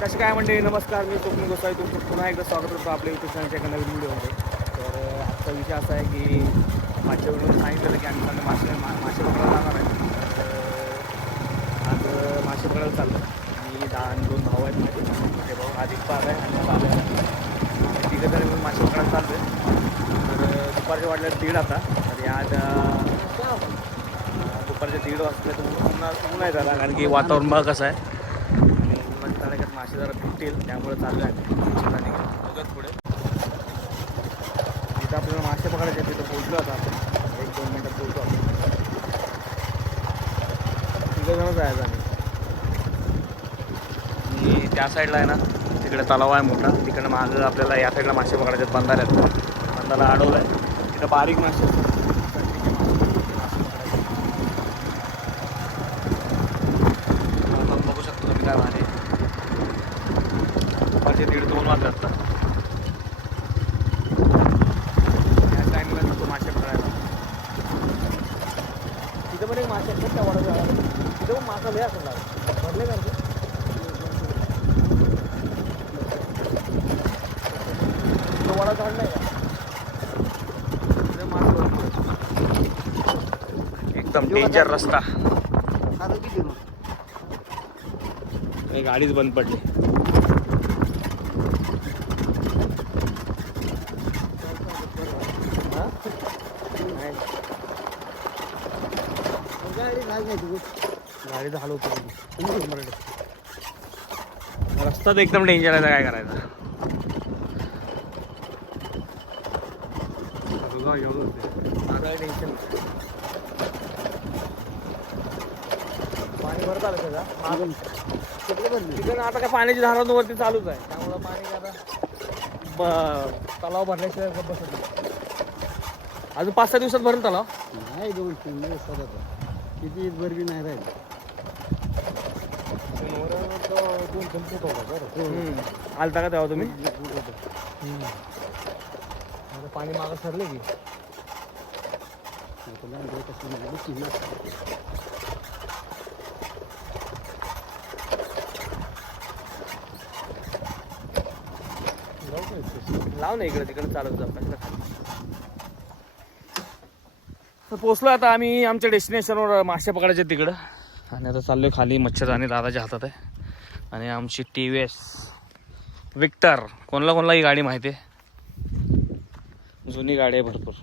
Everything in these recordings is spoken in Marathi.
कसे काय म्हणते, नमस्कार. मी स्वप्नील गोसावी तुमचं पुन्हा एकदा स्वागत करतो आपल्या युट्यूब चॅनलच्या एका नवीन व्हिडिओमध्ये. तर आजचा विषय असा आहे की मागच्या व्हिडिओमध्ये सांगितलं की आम्ही मासे पकडायला जाणार आहे. आज मासे पकडायला चाललो. मी 2 भाऊ आहेत माझे. मोठे भाऊ आदिक पाग आहे आणि बाबा आहे. तिघं जण मिळून मासे पकडायला चाललो आहे. तर दुपारच्या वाटल्या 1:30 आता. तर आज दुपारच्या 1:30 वाजता तर ऊन आहे झाला, कारण की वातावरण बघा कसं आहे. तडाख्यात मासे जरा भेटतील, त्यामुळे चाललं आहे बघत पुढे. तिथं आपल्याला मासे पकडायचे, तिथं पोहोचलो आता आपण. 1-2 मिनटात पोहोचतो आपण. तिघं जण जायचं आणि त्या साईडला आहे ना, तिकडे तलाव आहे मोठा. तिकडं मागं आपल्याला या साईडला मासे पकडायचे बंधारे आहेत. बंधाला अडवलं आहे, तिथं बारीक मासे बघू शकतो तुम्ही. काय भारी 1:30-2 वाजले असतात. या टाईमला जातो मासे पकडायला. तिथं पण एक मासे असतात त्या वडाच्या. तिथं पण मासा लय असतात भरले का तो वडा झाड नाही का, तिथं मासे एकदम डेंजर रस्ता. गाडीच बंद पडली. गाडीचा हाल होतो. रस्ता तर एकदम डेंजर आहे, काय करायचं. टेन्शन. पाणी भरत आलं त्याचा तिकडे. आता काय पाण्याची धारण वरती चालूच आहे, त्यामुळं पाणी आता तलाव भरल्याशिवाय बसत नाही. अजून 5-6 दिवसात भरून तलाव नाही. 2-3 दिवसात आता किती बरबी नाही राहिली. आलता का तेव्हा तुम्ही? पाणी मागं सरले की लाव ना इकडे तिकडे चालत जाऊ. तर पोचलो आता आम्ही आमच्या डेस्टिनेशनवर मासे पकडायचे तिकडं. आणि आता चाललोय खाली. मच्छरदाणी दादाच्या हातात आहे आणि आमची TVS विक्टर. कोणाला ही गाडी माहिती आहे, जुनी गाडी आहे भरपूर.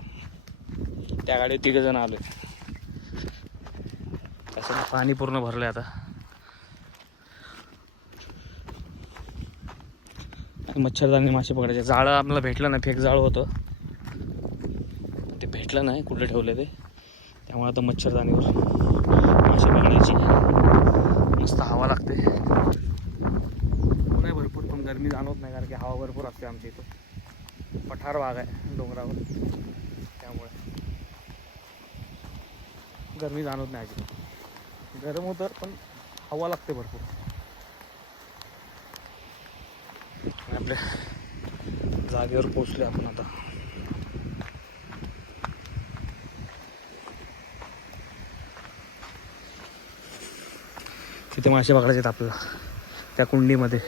त्या गाडीत 3 जण आलोय. तसं पाणी पूर्ण भरलंय आता. मच्छरदाणी मासे पकडायचे. जाळं आपल्याला भेटलं नाही, फेक जाळं होतं ते भेटलं नाही, कुठे ठेवले ते. त्यामुळे आता मच्छरदाणीवर मासे पकडायची. मस्त हवा लागते. ऊन आहे भरपूर, पण गरमी जाणवत नाही, कारण की हवा भरपूर असते आमच्या इथं. पठार भाग आहे डोंगरावर, त्यामुळे गरमी जाणवत नाही अजिबात. गरम होतं पण हवा लागते भरपूर. आपल्या जागेवर पोचले आपण आता. तिथे मासे पकडायचे आहेत आपल्याला, त्या कुंडीमध्ये.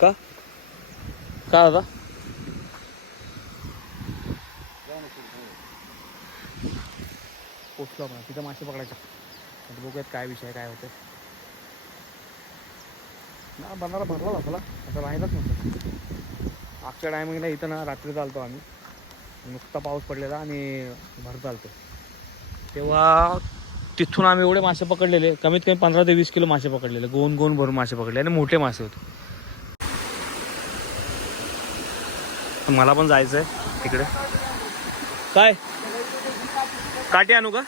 का का दादा? पोचलो आपण तिथं मासे पकडायचे. बघूयात काय विषय काय होतं. ना बंधारा भरला आपला असं राहिलाच नव्हतं. मागच्या टायमिंगला इथं ना रात्री चालतो आम्ही. नुकता पाऊस पडलेला आणि भर चालतो तेव्हा. तिथून आम्ही एवढे मासे पकडलेले, कमीत कमी 15 ते 20 किलो मासे पकडलेले. गोन भरून मासे पकडले आणि मोठे मासे होते. मला पण जायचं आहे तिकडे. काय काठी आणू का?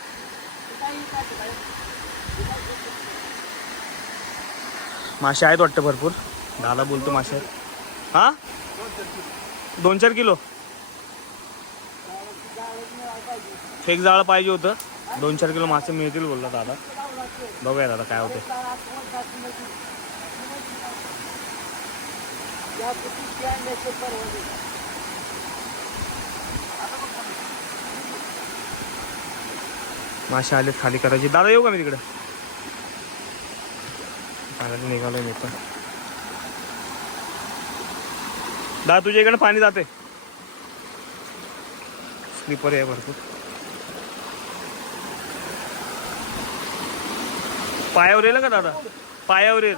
मासे आहेत वाटतं भरपूर. दादा बोलतो मासे आहेत. हां 2-4 किलो फेक जाळं पाहिजे होतं. 2-4 किलो मासे मिळतील बोलला दादा. बघूया दादा काय होते. मासे आलेत खाली करायचे. दादा येऊ का मी तिकडे? पाण्यात निघालोय मी पण. दा तुझ्या इकडे पाणी जाते, स्लीपर आहे भरपूर. पायावर येईल का दादा? पायावर येईल.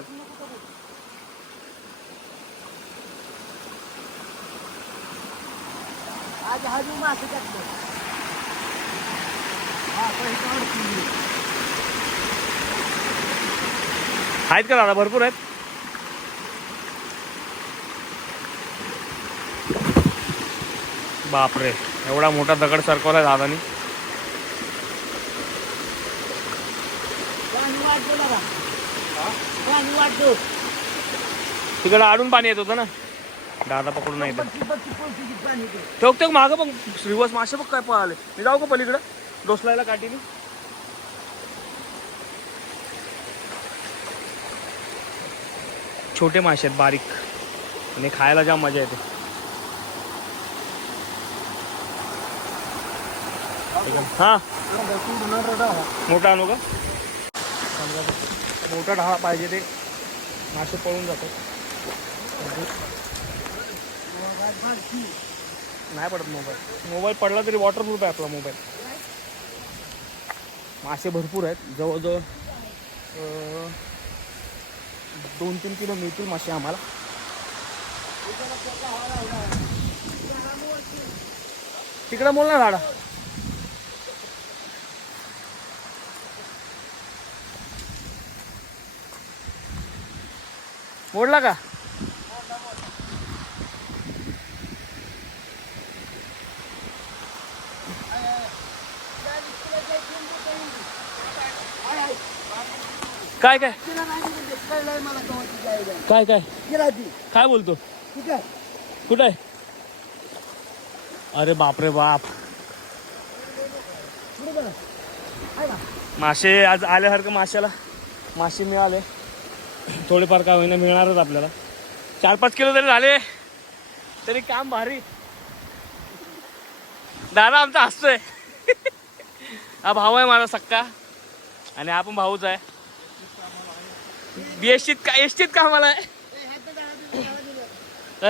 आहेत का दादा? भरपूर आहेत. बापरे, एवढा मोठा दगड सरकवलाय दादानी. तिकडे आडून पाणी येत होतं ना, दादा पकडून नाही. ठेव ठेव मागं बघ, रिवर्स मासे बघ काय पळाले. मी जाऊ का पलीकडं डोसलायला काठीने? छोटे मासे आहेत, बारीक, आणि खायला जाम मजा येते. हा, मोठा आणू का? मोठा ढाळा पाहिजे, ते मासे पळून जातात. नाही पडत मोबाईल पडला तरी वॉटरप्रूफ आहे आपला मोबाईल. मासे भरपूर आहेत, जवळजवळ 2-3 किलो मिळतील मासे आम्हाला. तिकडं बोल ना झाडा. मोडला का? काय काय काय काय काय बोलतो? कुठं आहे? अरे बापरे बाप, मासे आज आल्यासारखं. मासे मिळाले थोडेफार, काय होईना मिळणारच आपल्याला. 4-5 किलो तरी झाले, तरी काम भारी. दादा आमचा हसतोय. हा भाऊ आहे माझा सक्का, आणि हा पण भाऊच आहे. एसटीत कामाला आहे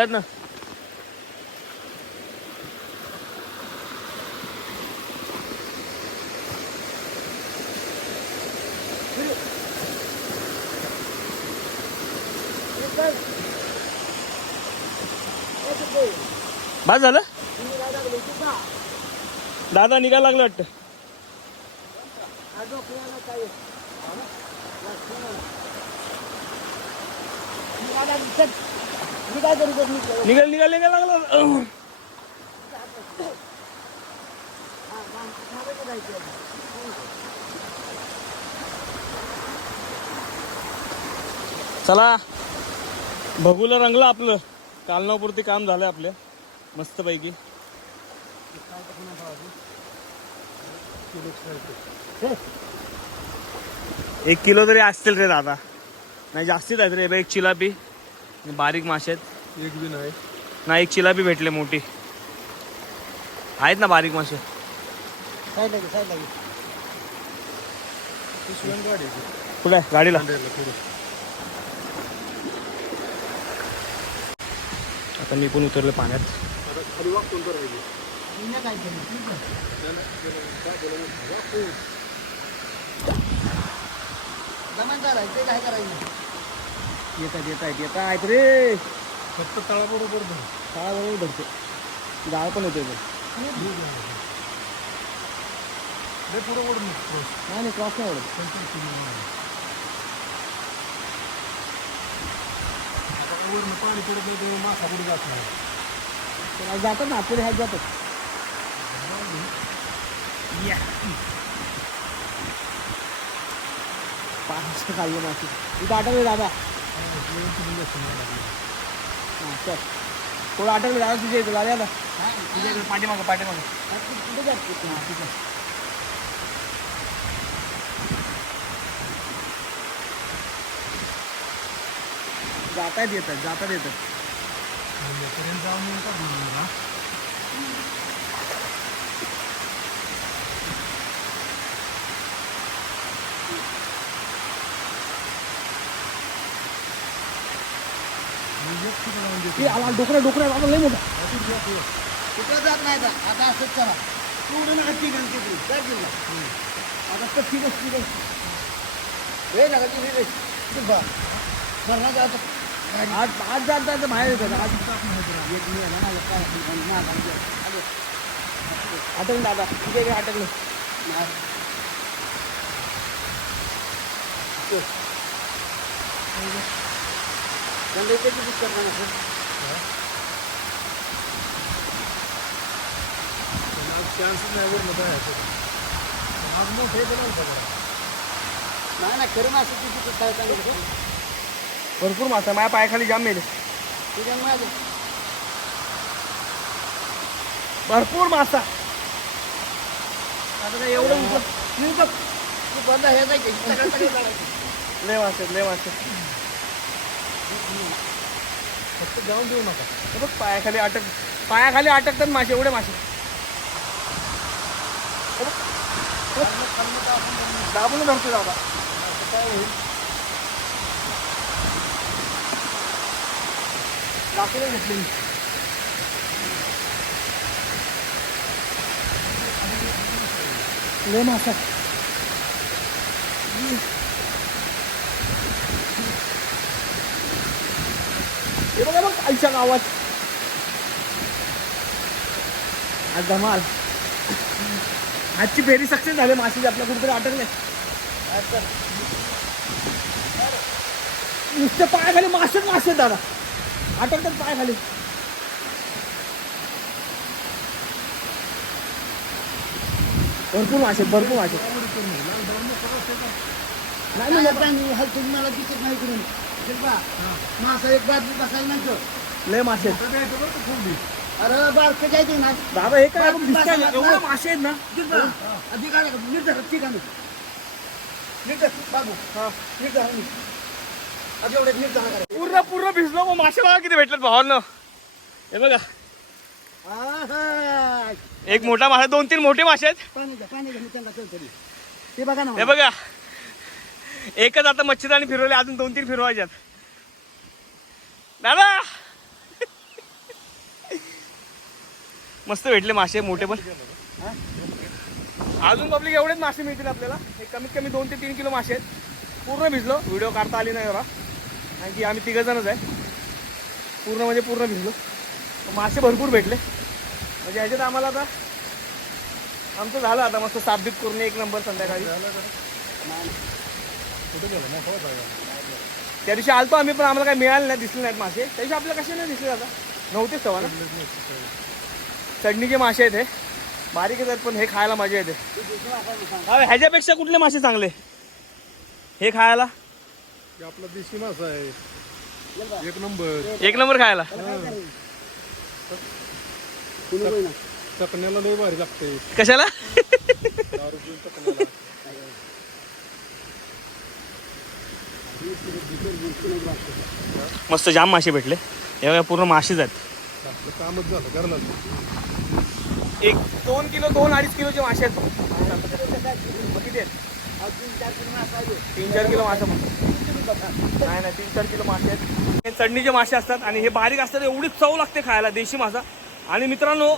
ना. बस झालं दादा, निघायला लागलं वाटतं. निघायला लागलं. चला, बघूला रंगलं आपलं. कालनापुरती काम झालं आपल्या मस्त पैकी. एक किलो तरी असतील रे दादा, नाही जास्तीच आहेत रे. एक चिलापी, बारीक मासे आहेत. एक बी नाही ना, एक चिलापी भेटले मोठी. आहेत ना बारीक मासे. कुठे आहे गाडीला? आता मी पण उतरले पाण्यात. येत आहेत रे. फक्त तळाबरोबर धरते, जाळ पण येते. पुढे ओढ नाही, क्रॉस नाही ओढत. पाणी पडत नाही तेव्हा मासा पुढे जात नाही. जातात ना पुढे, ह्यात जातात. पाच खाल्लं मासे इथं आठवले दादा. हां चल, थोडं आठवलं दादा तुझ्या इथं. दादा तुझ्या इकडे पाठीमागं कुठे जात? हां ठीक आहे. जाता येतात. डोकऱ्या डोकऱ्या आता लय मोठा. तिकडे जात नाही आता असंच करा तेवढं ना हत्ती घालते तू काय केलं आता कच्ची बसती रे हे नका तिथे रे मरणार आता आज आज जात जायचं बाहेर येतात आज एक मी आला ना काय अटकलं दादा तिथे काय अटकलं. चान्सच नाही वरून बाहेर आज मोठे नाही खरं ना असं तिथे काय सांगितलं भरपूर मासा माझ्या पायाखाली जाम मेले. तुझ्या माझं भरपूर मासा. आता काय एवढं तू बंद हे नाही की सगळं लय मासे लय मासे. फक्त जाऊन देऊ नका. हे बघ पायाखाली अटकतात मासे एवढे मासे. हे बघ. दाबून धरतो दादा काय होईल दाखवून घेतले मी. लय मासा. हे बघा बघ आईच्या गावात आज धमाल. आजची फेरी सक्सेस झाली. मासे आपल्या कुठेतरी अटकले. नुसते पायाखाली मासेच मासे दादा अटकतात पायाखाली. भरपूर मासे भरपूर मासे. नाही तुम्ही मला दिसत नाही करून मासा एक बाजू बसायला नाही लय मासे. अरे बारकं जायचे ना दादा हे काय आपण दिसतंय एवढे मासे आहेत ना. अधिकार नीट ठीक आहे नीट बाबू हा नीट झालं आज एवढे नीट झाला पूर्ण पूर्ण भिजलो. मग मासे बघा किती भेटलेत भावांनो. हे बघा एक मोठा मासा 2-3 मोठे मासे आहेत. पाणी घ्या मी त्यांना तरी ते बघा ना हे बघा एकच आता मच्छीदाणी फिरवले. अजून 2-3 फिरवायच्यात दादा. मस्त भेटले मासे मोठे पण. अजून पब्लिक एवढेच मासे मिळतील आपल्याला. हे कमीत कमी 2 ते 3 किलो मासे आहेत. पूर्ण भिजलो. व्हिडिओ काढता आली नाही जरा कारण की आम्ही 3 जणच आहे. पूर्ण म्हणजे पूर्ण भिजलो. मासे भरपूर भेटले. म्हणजे ह्याच्यात आम्हाला आता आमचं झालं आता मस्त साबदीत करून 1 नंबर संध्याकाळी. त्या दिवशी आलतो आम्ही पण आम्हाला काही मिळालं नाही. दिसले नाहीत मासे. त्या दिवशी आपल्याला कसे नाही दिसले आता नव्हतेच तेव्हा ना. चढणीचे मासे आहेत हे बारीकच आहेत पण हे खायला मजा येते. ह्याच्यापेक्षा कुठले मासे चांगले हे खायला. आपला देशी मासा आहे 1 नंबर 1 नंबर खायला. चकण्याला लय भारी लागते. कशाला मस्त जाम मासे भेटले. हे पूर्ण मासेच आहेत. कामच झालं करणार 1-2 किलो 2-2.5 किलोचे मासे आहेत. मग किती आहेत 3-4 किलो मासे नाही 3-4 किलो मासे आहेत. हे चढणीचे मासे असतात आणि हे बारीक असतात. एवढी चव लागते खायला देशी मासा. आणि मित्रांनो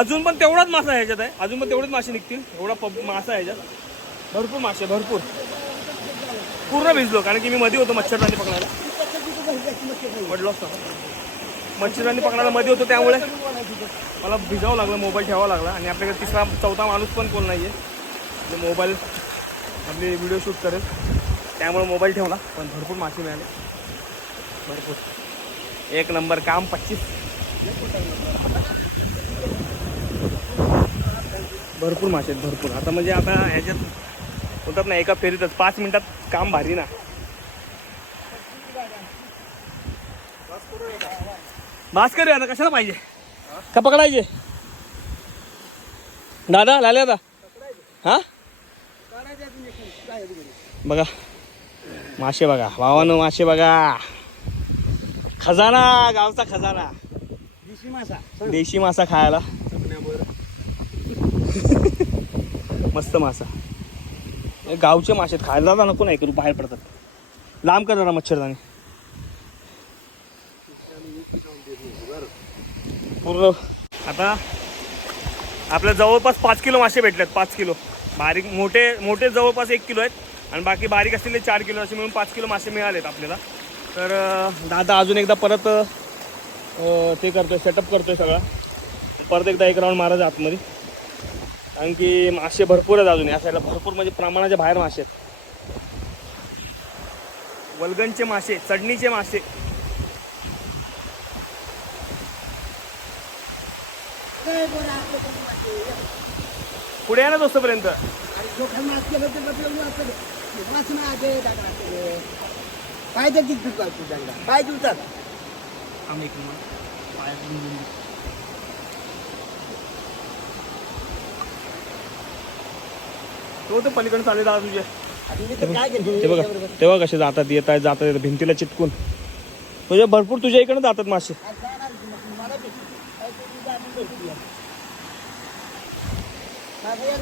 अजून पण तेवढाच मासा ह्याच्यात आहे. अजून पण तेवढेच मासे निघतील. एवढा मासा ह्याच्यात भरपूर मासे भरपूर. पूर्ण भिजलो कारण की मी मध्ये होतो मच्छरदाणी पकडायला. पडलो असतो मच्छरदाणी पकडायला मध्ये होतो त्यामुळे मला भिजावं लागलं. मोबाईल ठेवावा लागला आणि आपल्याकडे 3रा-4था माणूस पण कोण नाही आहे म्हणजे मोबाईल आपली व्हिडिओ शूट करेल त्यामुळे मोबाईल ठेवला. पण भरपूर मासे मिळाले भरपूर. 1 नंबर काम 25 भरपूर मासे आहेत भरपूर. आता म्हणजे आता ह्याच्यात होतात ना एका फेरीतच 5 मिनिटात काम भारी ना. बास करूया आता. कशाला पाहिजे का पकडायचे दादा लाले आता. हा बघा मासे बघा भावानं मासे बघा. खजाना गावचा खजाना देशी मासा खायला. मस्त मासा. गावचे मासे खायला जाता नको नाही करू बाहेर पडतात. लांब कर जरा मच्छरदाणी. पूर्ण आता आपल्या जवळपास 5 किलो मासे भेटलेत. 5 किलो बारीक मोठे जवळपास 1 किलो आहेत आणि बाकी बारीक असलेले 4 किलो असे मिळून 5 किलो मासे मिळालेत आपल्याला. तर दादा अजून एकदा परत ते करतोय, सेटअप करतोय सगळा. परत एकदा एक राऊंड मारायचं आतमध्ये, कारण की मासे भरपूर आहेत अजून या साईडला. भरपूर म्हणजे प्रमाणाच्या बाहेर मासे आहेत. वल्गनचे मासे, चढणीचे मासे. पुढे आहे ना दोस्तपर्यंत. पाय तर किती पाय जुळतात. तो तर पलीकडे चालले दादा तुझे. काय ते बघा तेव्हा कसे जातात येतात भिंतीला चिटकून. तुझे भरपूर तुझ्या इकडे जातात मासे.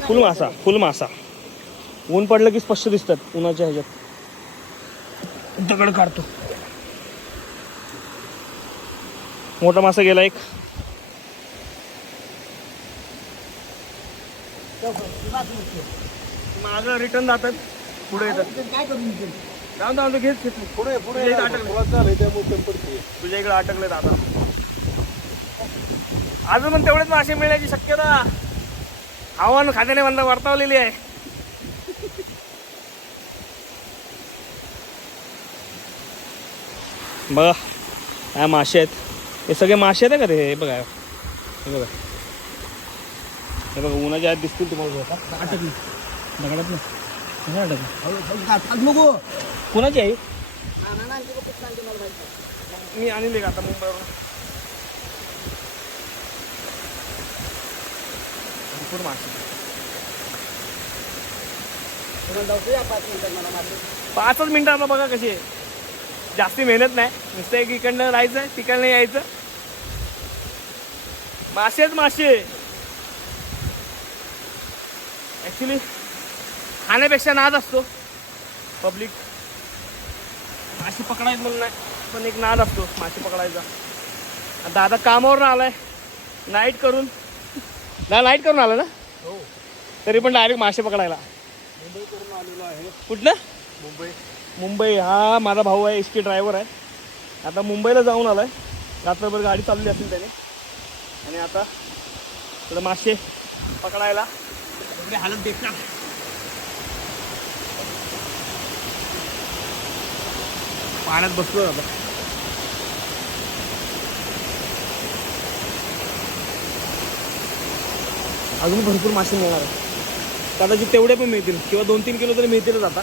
फुल मासा. ऊन पडलं की स्पष्ट दिसतात उन्हाच्या ह्याच्यात. दगड काढतो. मोठा मासा गेला एक. माझं रिटर्न जातात पुढे येतात. काय करून जाऊन घेत पुढे तुझ्या इकडे अटकले. झालंय त्यामुळे कमी पडते. तुझ्या इकडे अटकले दादा. अजून पण तेवढेच मासे मिळण्याची शक्यता हवामान खात्याने मला वर्तवलेली आहे. बघा काय मासे आहेत. हे सगळे मासे आहेत का रे. हे बघा हे बघा उन्हाच्या आत दिसतील तुम्हाला. अटकली दगडात ना अटकली. कुणाची आहे मी आणले का आता मुंबईवरून. भरपूर मासे. 5 मिनिटात बघा कशी आहे. जास्ती मेहनत नाही. नुसतं एक इकडनं राहायचं तिकडनं यायचं. मासेच मासे. ॲक्च्युली खाण्यापेक्षा नाद असतो. पब्लिक मासे पकडायचं म्हणून नाही, पण एक नाद असतो मासे पकडायचा. दादा कामावरून आलाय नाईट करून. नाईट करून आला ना. तरी पण डायरेक्ट मासे पकडायला. मुंबई करून आलेलो आहे. कुठलं. मुंबई. हा माझा भाऊ आहे. एसटी ड्रायव्हर आहे. आता मुंबईला जाऊन आलाय. रात्रभर गाडी चालली असेल त्याने. आणि आता थोडं मासे पकडायला एवढी हालत बेकार. पाण्यात बसलो आता. अजून भरपूर मासे मिळणार आहे. कदाचित तेवढे पण मिळतील किंवा 2-3 किलो तरी मिळतीलच आता.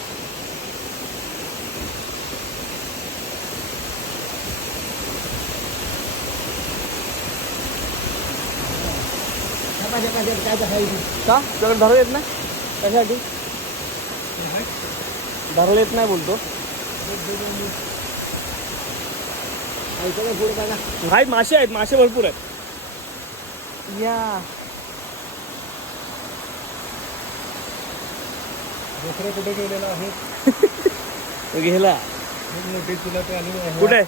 का तुझ्याकडे धरलं येत नाही. कशासाठी धरलं येत नाही बोलतो. आहेत मासे आहेत. मासे भरपूर आहेत. या दुसरं कुठे गेलेला आहे. गेला मोठी तुला ते आलेलो आहे. कुठे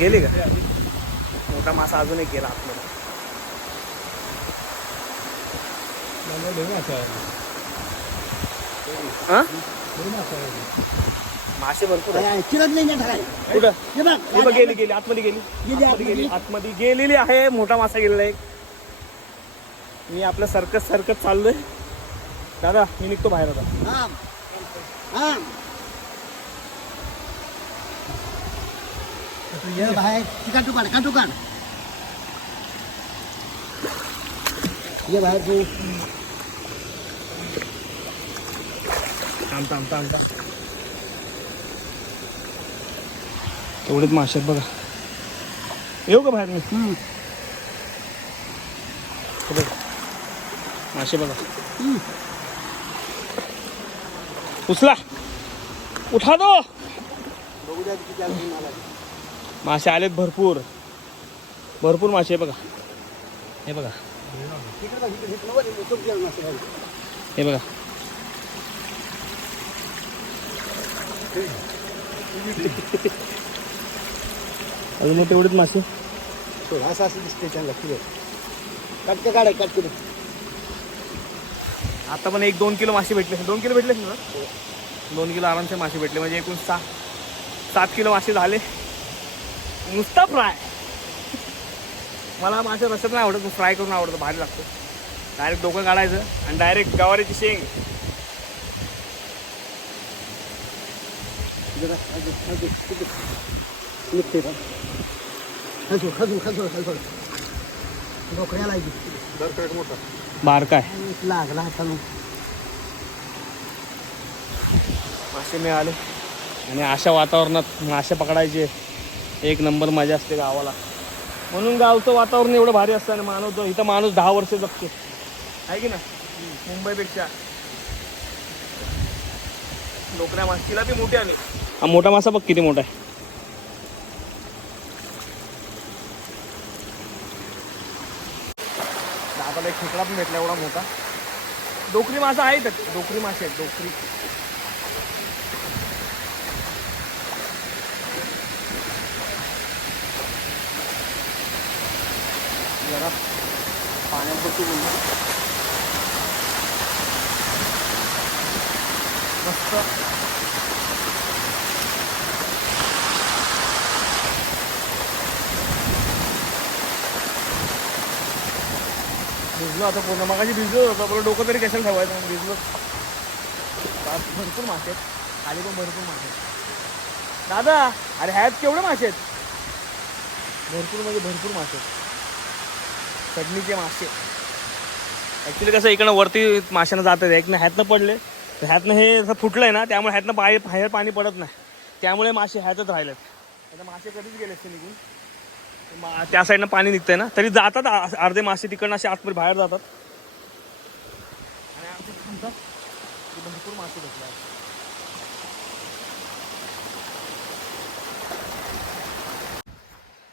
गेली का. मोठा मासा अजून एक गेला आतमध्ये. हा मासे भरपूर आहेत. कुठं हे बघ गेली आतमध्ये गेलेली आहे. मोठा मासा गेलेला आहे. मी आपलं सरकत चाललोय. दादा मी निघतो बाहेर आता. बाहेर काढ ये बाहेर तू. थांब. एवढेच मासे आहेत बघा. येऊ का बाहेर मी. मासे बघा. उचला उठा दो. मासे आलेत भरपूर मासे आहे बघा. हे बघा अजून मग तेवढेच मासे. सोड असं असं दिसते त्यांना किलो काटके काढाय काटके आता पण 1-2 किलो मासे भेटले. 2 किलो भेटले ना? 2 किलो आरामचे मासे भेटले म्हणजे एकूण 7 किलो मासे झाले. नुसता फ्राय. मला मासे रस्त्यात नाही आवडत, फ्राय करून आवडतं, भारी लागतं. डायरेक्ट डोकं काढायचं आणि डायरेक्ट गवारीची शेंग. निघते का खजूर खजूर खजूर खजूर डोकऱ्याला दरकडे मोठा बारकाय लागला हाताला मासे मिळाले. आणि अशा वातावरणात मासे पकडायचे एक नंबर मजा असते गावाला. म्हणून गावचं वातावरण एवढं भारी असतं. आणि इथं माणूस 10 वर्ष जगतो आहे की ना मुंबईपेक्षा. डोकऱ्या माशीला बी मोठे आले. हा मोठा मासा बघ किती मोठा आहे. दादाला एक खेकडा पण भेटला एवढा मोठा. डोकरी मासा आहेत, डोकरी मासे आहेत डोकरी. जरा पाण्यात बसू बोलतो मस्त. भिजलो आता पूर्ण. मगाशी भिजलो होतं, आपलं डोकं तरी कशाला ठेवायचं. भिजलो. भरपूर मासे आहेत खाली पण भरपूर मासे आहेत. दादा अरे ह्यात केवढे मासे आहेत. भरपूर म्हणजे भरपूर मासे आहेत. चटणीचे मासे. ॲक्च्युली कसं इकडं वरती माशांना जातात. एक ना ह्यातनं पडले तर ह्यातनं हे असं फुटलं आहे ना, त्यामुळे ह्यातनं बाहेर पाणी पडत नाही. त्यामुळे मासे ह्यातच राहिलेत. आता मासे कधीच गेले असते निघून. त्या साईडनं पाणी निघतंय ना, तरी जातात अर्धे मासे तिकडनं असे आतमध्ये बाहेर जातात. आणि आमच्या थांबतात भरपूर मासे भेटले.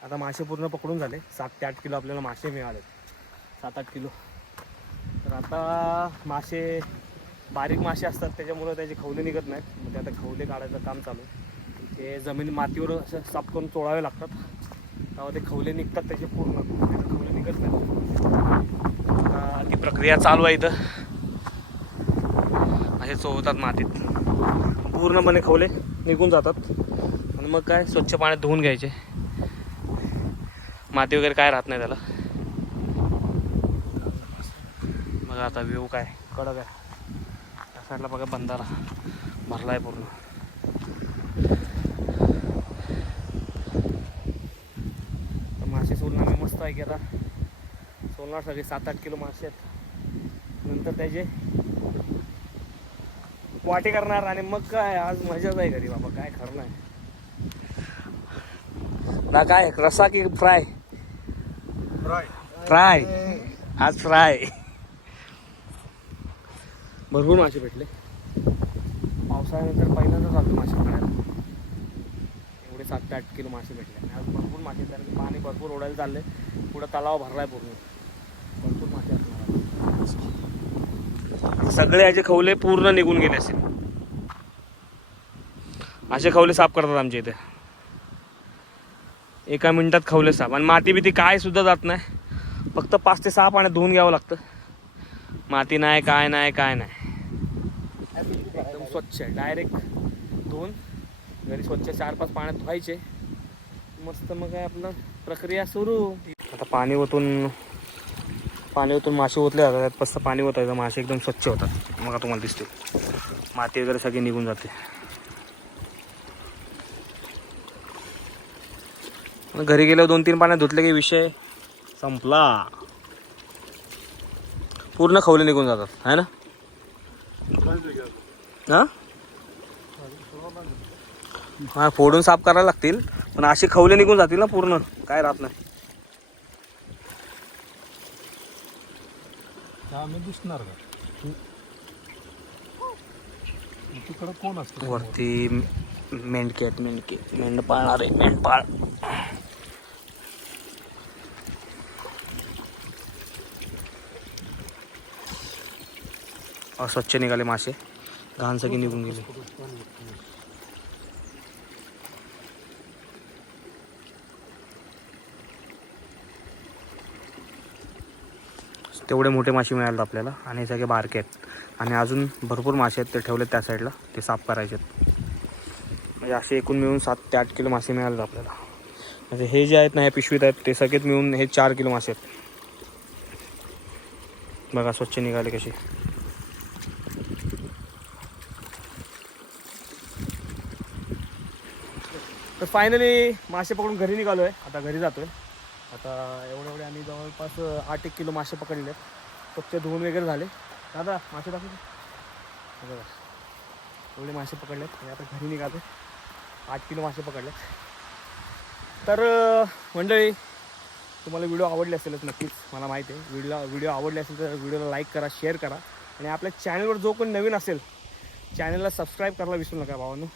आता मासे पूर्ण पकडून झाले. 7 ते 8 किलो आपल्याला मासे मिळाले. 7-8 किलो. तर आता मासे बारीक मासे असतात त्याच्यामुळं त्याचे खवले निघत नाहीत. म्हणजे आता खवले काढायचं काम चालू आहे. ते जमीन मातीवर असं साफ करून चोळावे लागतात, तेव्हा ते खवले निघतात त्याचे पूर्ण. खवले निघत नाहीत. ती प्रक्रिया चालू आहे इथं. असे चोळतात मातीत, पूर्णपणे खवले निघून जातात. आणि मग काय स्वच्छ पाण्यात धुवून घ्यायचे. माती वगैरे काय राहत नाही त्याला. बघा आता व्ह्यू काय कडक आहे. त्या साईडला बघा बंधारा भरला आहे पूर्ण. मासे सोडून आम्ही मस्त आहे की आता सोलणार सगळे. 7-8 किलो मासे आहेत. नंतर त्याचे वाटे करणार आणि मग काय आज मजाच आहे घरी बाबा. काय खरं नाही ना. काय रस्सा की फ्राय. फ्राय आज फ्राय. भरपूर मासे भेटले. पावसाळ्यानंतर पहिल्यांदा चालतो मासे पकडायला. एवढे 7 ते 8 किलो मासे भेटले. आज भरपूर मासे, कारण पाणी भरपूर ओढायला चालले. पुढं तलाव भरलाय पूर्ण. भरपूर मासे असणार. सगळे याचे खवले पूर्ण निघून गेले असेल. असे खवले साफ करतात आमच्या इथे. एका मिनिटात खवले साफ. आणि माती बिती काय सुद्धा जात नाही. फक्त 5 ते 6 पाण्यात धुवून घ्यावं लागतं. माती नाही काय नाही काय नाही. एकदम स्वच्छ डायरेक्ट धुवून घरी स्वच्छ 4-5 पाण्यात धुवायचे मस्त. मग काय आपलं प्रक्रिया सुरू. आता पाणी ओतून मासे ओतले जातात. त्यात मस्त पाणी ओतायचं. मासे एकदम स्वच्छ होतात. मग तुम्हाला दिसते माती वगैरे सगळी निघून जाते. घरी गेल्यावर 2-3 पाण्यात धुतले की विषय संपला. पूर्ण खवले निघून जातात है ना. हा फोडून साफ करायला लागतील, पण असे खवले निघून जातील ना पूर्ण. काय राहत नाही. दिसणार का तिकडं कोण असतं वरती मेंढके मेंढपाळ अरे मेंढपाळ. अस्वच्छ निघाले मासे. घाण सगळी निघून गेली. तेवढे मोठे मासे मिळाले आपल्याला आणि हे सगळे बारके आहेत आणि अजून भरपूर मासे आहेत ते ठेवलेत त्या साईडला, ते साफ करायचे आहेत. म्हणजे असे एकूण मिळून 7 ते 8 किलो मासे मिळाले आपल्याला. म्हणजे हे जे आहेत ना, हे पिशवीत आहेत ते सगळेच मिळून हे 4 किलो मासे आहेत. बघा स्वच्छ निघाले कसे. तर फायनली मासे पकडून घरी निघालो आहे. आता घरी जातो आहे. आता एवढे आम्ही जवळपास 8-1 किलो मासे पकडले आहेत. फक्त धुवून वगैरे झाले. दादा मासे दाखवतो. बघा एवढे मासे पकडलेत आणि आता घरी निघालो. 8 किलो मासे पकडलेत. तर मंडळी तुम्हाला व्हिडिओ आवडले असेलच नक्कीच, मला माहिती आहे. व्हिडिओ आवडले असेल तर व्हिडिओला लाईक करा, शेअर करा आणि आपल्या चॅनलवर जो कोणी नवीन असेल चॅनलला सबस्क्राईब करायला विसरू नका भावांनो.